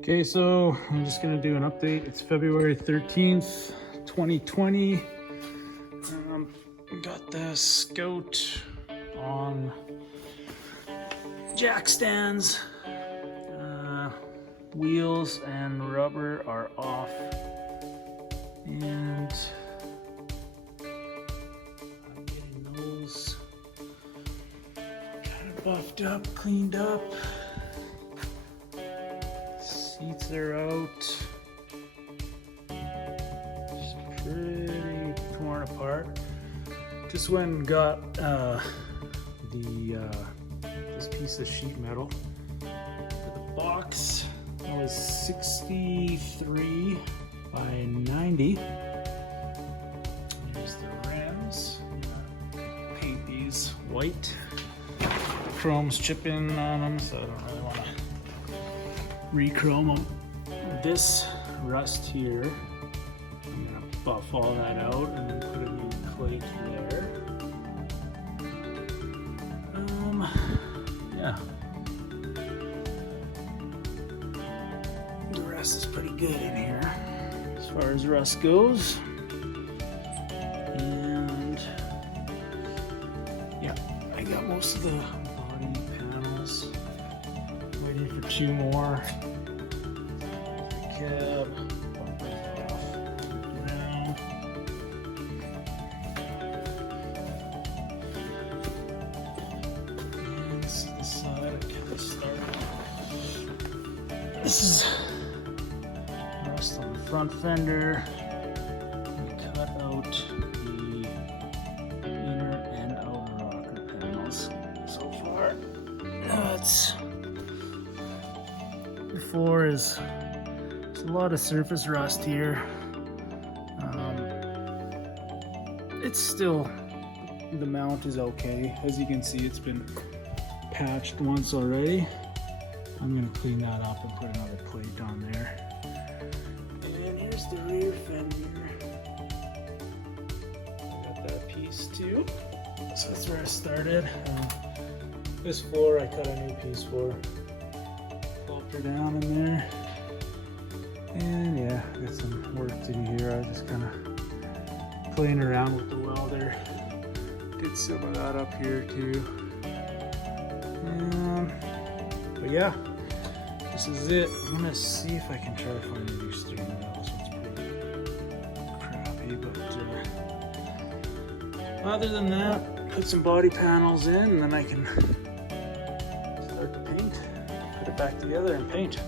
Okay, so I'm just gonna do an update. It's February 13th, 2020. Got the Scout on jack stands. Wheels and rubber are off. And I'm getting those kind of buffed up, cleaned up. Seats are out. It's pretty torn apart. Just went and got this piece of sheet metal for the box. It was 63 by 90. Here's the rims. Paint these white. Chrome's chipping on them, so I don't really want to re-chrome them. This rust here, I'm gonna buff all that out and then put a new plate there. Yeah. The rest is pretty good in here as far as rust goes. And yeah, I got most of the body panels. Waiting for two more. Cab, bumpers off, down. And this is the side I kind of started. This is rust on the front fender. I cut out the inner and outer rocker panels so far. Now it's before is there's a lot of surface rust here. It's still, the mount is okay. As you can see, it's been patched once already. I'm gonna clean that up and put another plate on there. And here's the rear fender. I got that piece too. So that's where I started. This floor I cut a new piece for. Plopped her down in there. And yeah, got some work to do here. I was just kind of playing around with the welder. Did some of that up here too. But yeah, this is it. I'm gonna see if I can try to find a new steering wheel. This one's pretty crappy, but other than that, put some body panels in and then I can start to paint, put it back together and paint.